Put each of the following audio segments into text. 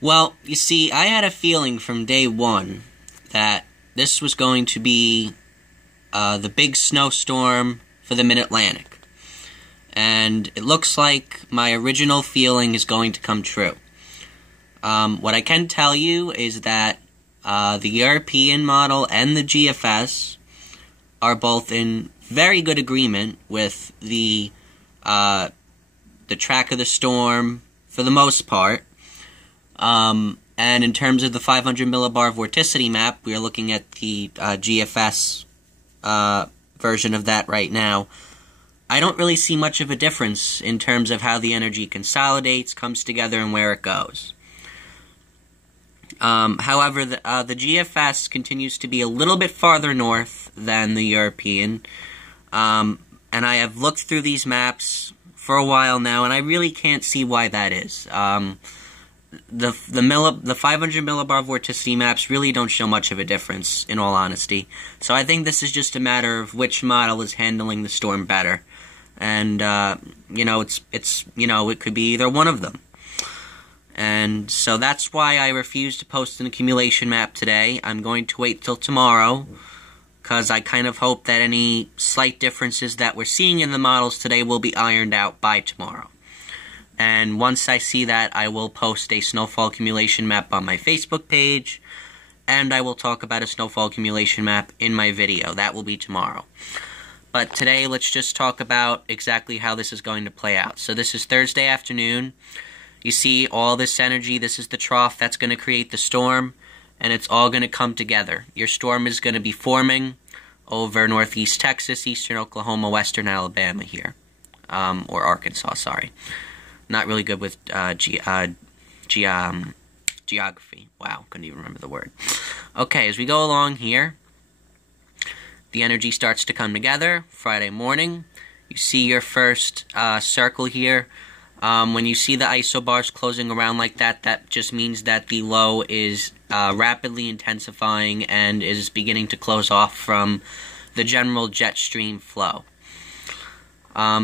Well, you see, I had a feeling from day one that this was going to be the big snowstorm for the Mid-Atlantic. And it looks like my original feeling is going to come true. What I can tell you is that the European model and the GFS are both in very good agreement with the track of the storm for the most part. And in terms of the 500 millibar vorticity map, we are looking at the GFS version of that right now. I don't really see much of a difference in terms of how the energy consolidates, comes together, and where it goes. However, the GFS continues to be a little bit farther north than the European, and I have looked through these maps for a while now, and I really can't see why that is. The 500 millibar vorticity maps really don't show much of a difference, in all honesty. So I think this is just a matter of which model is handling the storm better, and it could be either one of them. And so that's why I refuse to post an accumulation map today. I'm going to wait till tomorrow, because I kind of hope that any slight differences that we're seeing in the models today will be ironed out by tomorrow. And once I see that, I will post a snowfall accumulation map on my Facebook page, and I will talk about a snowfall accumulation map in my video. That will be tomorrow. But today, let's just talk about exactly how this is going to play out. So this is Thursday afternoon. You see all this energy, this is the trough that's going to create the storm, and it's all going to come together. Your storm is going to be forming over northeast Texas, eastern Oklahoma, western Alabama here. Or Arkansas, sorry. Not really good with geography. Wow, couldn't even remember the word. Okay, as we go along here, the energy starts to come together. Friday morning, you see your first circle here. When you see the isobars closing around like that, that just means that the low is rapidly intensifying and is beginning to close off from the general jet stream flow.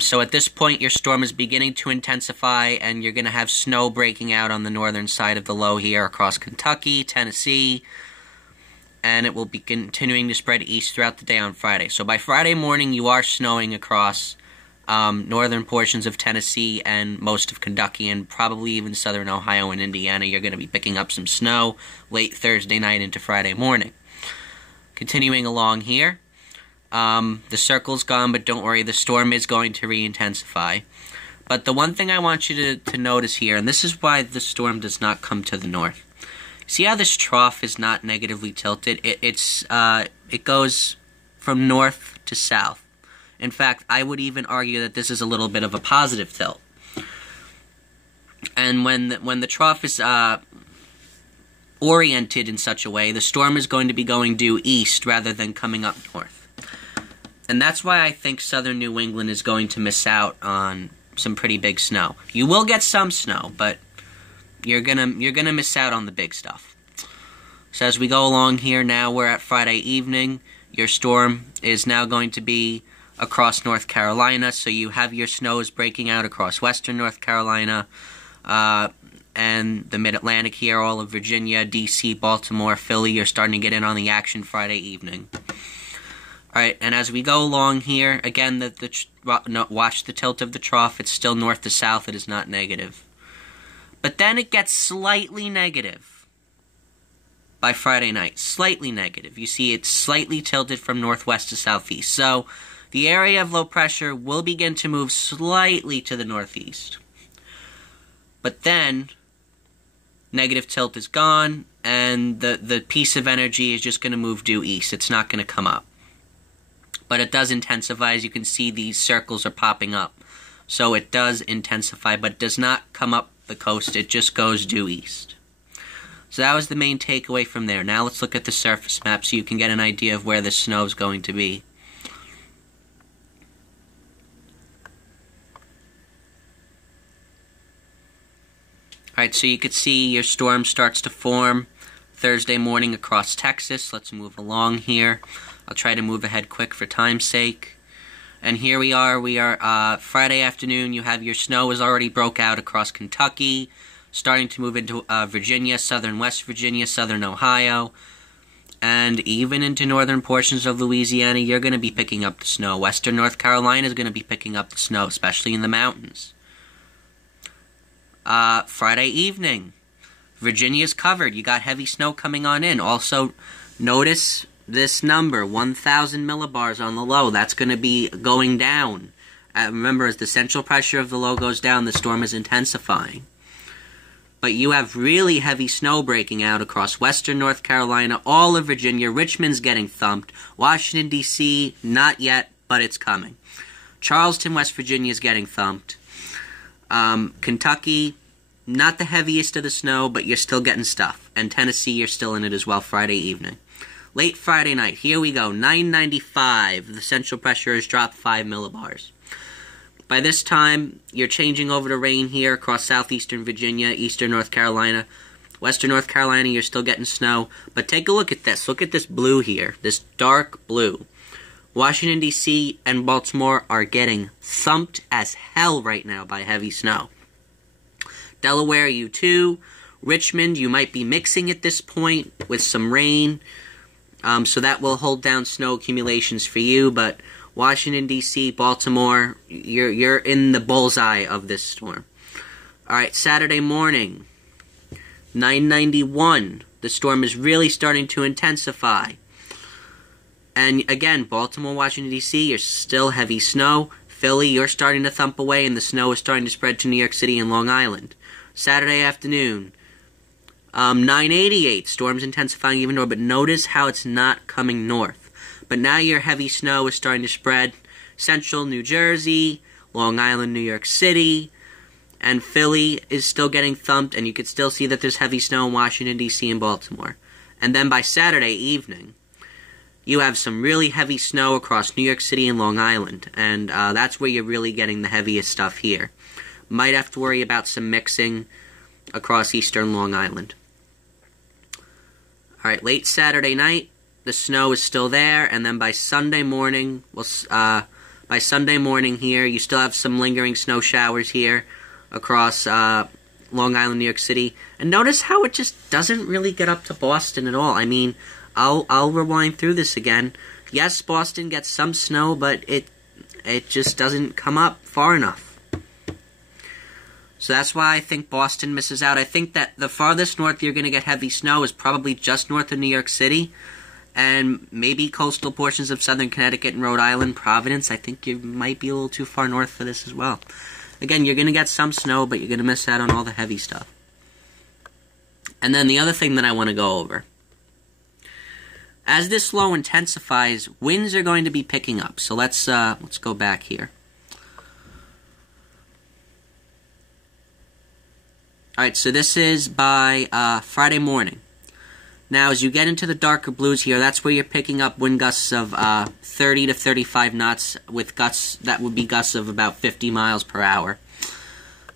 So at this point, your storm is beginning to intensify, and you're going to have snow breaking out on the northern side of the low here across Kentucky, Tennessee, and it will be continuing to spread east throughout the day on Friday. So by Friday morning, you are snowing across northern portions of Tennessee and most of Kentucky, and probably even southern Ohio and Indiana. You're going to be picking up some snow late Thursday night into Friday morning. Continuing along here, the circle's gone, but don't worry, the storm is going to re-intensify. But the one thing I want you to notice here, and this is why the storm does not come to the north. See how this trough is not negatively tilted? It goes from north to south. In fact, I would even argue that this is a little bit of a positive tilt. And when the trough is oriented in such a way, the storm is going to be going due east rather than coming up north. And that's why I think southern New England is going to miss out on some pretty big snow. You will get some snow, but you're gonna miss out on the big stuff. So as we go along here, now we're at Friday evening. Your storm is now going to be across North Carolina, so you have your snows breaking out across western North Carolina, and the Mid-Atlantic here, all of Virginia, D.C., Baltimore, Philly. You're starting to get in on the action Friday evening. Alright, and as we go along here, again, watch the tilt of the trough. It's still north to south. It is not negative. But then it gets slightly negative by Friday night. Slightly negative. You see it's slightly tilted from northwest to southeast. So the area of low pressure will begin to move slightly to the northeast. But then negative tilt is gone, and the piece of energy is just going to move due east. It's not going to come up. But it does intensify. As you can see, these circles are popping up. So it does intensify, but does not come up the coast. It just goes due east. So that was the main takeaway from there. Now let's look at the surface map so you can get an idea of where the snow is going to be. Alright, so you can see your storm starts to form Thursday morning across Texas. Let's move along here. I'll try to move ahead quick for time's sake. And here we are Friday afternoon. You have your snow has already broke out across Kentucky, starting to move into Virginia, southern West Virginia, southern Ohio, and even into northern portions of Louisiana. You're going to be picking up the snow. Western North Carolina is going to be picking up the snow, especially in the mountains. Friday evening, Virginia's covered. You got heavy snow coming on in. Also, notice this number, 1,000 millibars on the low. That's going to be going down. Remember, as the central pressure of the low goes down, the storm is intensifying. But you have really heavy snow breaking out across western North Carolina, all of Virginia. Richmond's getting thumped. Washington, D.C., not yet, but it's coming. Charleston, West Virginia is getting thumped. Kentucky, not the heaviest of the snow, but you're still getting stuff. And Tennessee, you're still in it as well Friday evening. Late Friday night, here we go, 995. The central pressure has dropped 5 millibars. By this time, you're changing over to rain here across southeastern Virginia, eastern North Carolina. Western North Carolina, you're still getting snow. But take a look at this. Look at this blue here, this dark blue. Washington, D.C. and Baltimore are getting thumped as hell right now by heavy snow. Delaware, you too. Richmond, you might be mixing at this point with some rain. So that will hold down snow accumulations for you, but Washington, D.C., Baltimore, you're in the bullseye of this storm. Alright, Saturday morning, 991. The storm is really starting to intensify. And again, Baltimore, Washington, D.C., you're still heavy snow. Philly, you're starting to thump away, and the snow is starting to spread to New York City and Long Island. Saturday afternoon, 988. Storm's intensifying even more, but notice how it's not coming north. But now your heavy snow is starting to spread central New Jersey, Long Island, New York City, and Philly is still getting thumped, and you can still see that there's heavy snow in Washington, D.C. and Baltimore. And then by Saturday evening, you have some really heavy snow across New York City and Long Island, and that's where you're really getting the heaviest stuff here. Might have to worry about some mixing across eastern Long Island. Alright, late Saturday night, the snow is still there, and then by Sunday morning, here, you still have some lingering snow showers here across Long Island, New York City. And notice how it just doesn't really get up to Boston at all. I mean, I'll rewind through this again. Yes, Boston gets some snow, but it just doesn't come up far enough. So that's why I think Boston misses out. I think that the farthest north you're going to get heavy snow is probably just north of New York City, and maybe coastal portions of southern Connecticut and Rhode Island, Providence. I think you might be a little too far north for this as well. Again, you're going to get some snow, but you're going to miss out on all the heavy stuff. And then the other thing that I want to go over. As this low intensifies, winds are going to be picking up. So let's go back here. Alright, so this is by Friday morning. Now, as you get into the darker blues here, that's where you're picking up wind gusts of 30 to 35 knots, with gusts that would be gusts of about 50 miles per hour.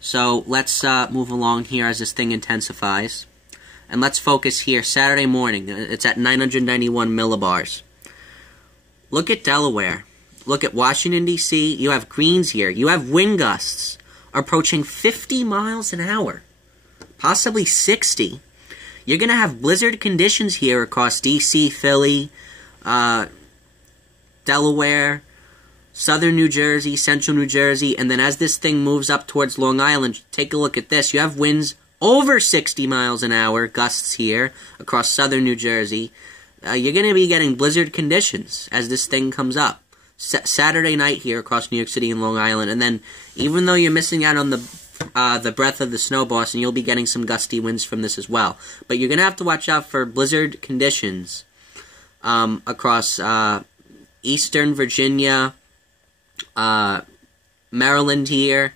So let's move along here as this thing intensifies. And let's focus here, Saturday morning. It's at 991 millibars. Look at Delaware. Look at Washington, D.C. You have greens here. You have wind gusts approaching 50 miles an hour. Possibly 60. You're going to have blizzard conditions here across D.C., Philly, Delaware, southern New Jersey, central New Jersey, and then as this thing moves up towards Long Island, take a look at this. You have winds over 60 miles an hour, gusts here, across southern New Jersey. You're going to be getting blizzard conditions as this thing comes up. Saturday night here across New York City and Long Island, and then even though you're missing out on the breath of the snow, Boston, you'll be getting some gusty winds from this as well. But you're going to have to watch out for blizzard conditions across eastern Virginia, Maryland here.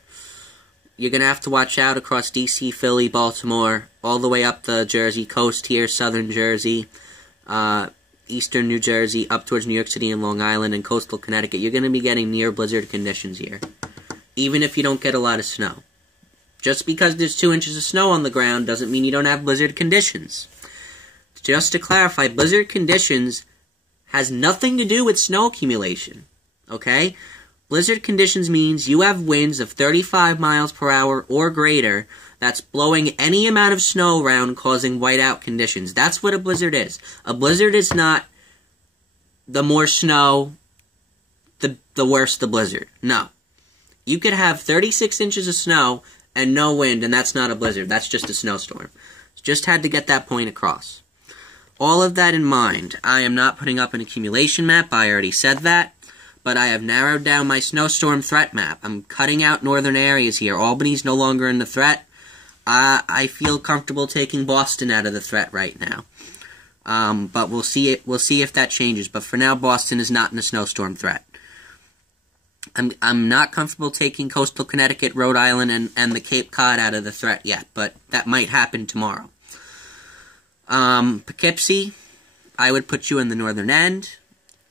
You're going to have to watch out across D.C., Philly, Baltimore, all the way up the Jersey coast here, southern Jersey, eastern New Jersey, up towards New York City and Long Island, and coastal Connecticut. You're going to be getting near blizzard conditions here, even if you don't get a lot of snow. Just because there's 2 inches of snow on the ground doesn't mean you don't have blizzard conditions. Just to clarify, blizzard conditions has nothing to do with snow accumulation, okay? Blizzard conditions means you have winds of 35 miles per hour or greater that's blowing any amount of snow around, causing whiteout conditions. That's what a blizzard is. A blizzard is not the more snow, the worse the blizzard. No. You could have 36 inches of snow and no wind, and that's not a blizzard. That's just a snowstorm. Just had to get that point across. All of that in mind, I am not putting up an accumulation map. I already said that. But I have narrowed down my snowstorm threat map. I'm cutting out northern areas here. Albany's no longer in the threat. I feel comfortable taking Boston out of the threat right now. But we'll see if that changes. But for now, Boston is not in a snowstorm threat. I'm not comfortable taking coastal Connecticut, Rhode Island, and the Cape Cod out of the threat yet, but that might happen tomorrow. Poughkeepsie, I would put you in the northern end.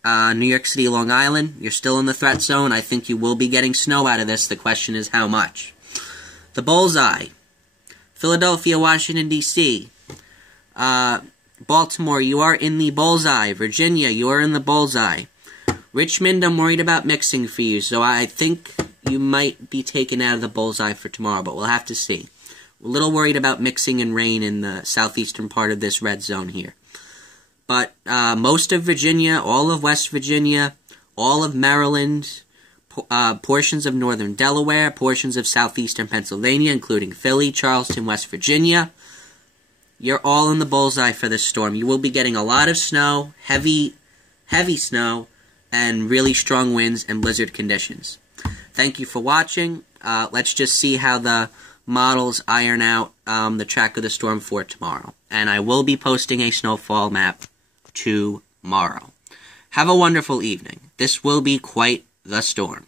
New York City, Long Island, you're still in the threat zone. I think you will be getting snow out of this. The question is how much. The bullseye. Philadelphia, Washington, D.C. Baltimore, you are in the bullseye. Virginia, you are in the bullseye. Richmond, I'm worried about mixing for you, so I think you might be taken out of the bullseye for tomorrow, but we'll have to see. We're a little worried about mixing and rain in the southeastern part of this red zone here. But most of Virginia, all of West Virginia, all of Maryland, portions of northern Delaware, portions of southeastern Pennsylvania, including Philly, Charleston, West Virginia, you're all in the bullseye for this storm. You will be getting a lot of snow, heavy snow, and really strong winds and blizzard conditions. Thank you for watching. Let's just see how the models iron out the track of the storm for tomorrow. And I will be posting a snowfall map tomorrow. Have a wonderful evening. This will be quite the storm.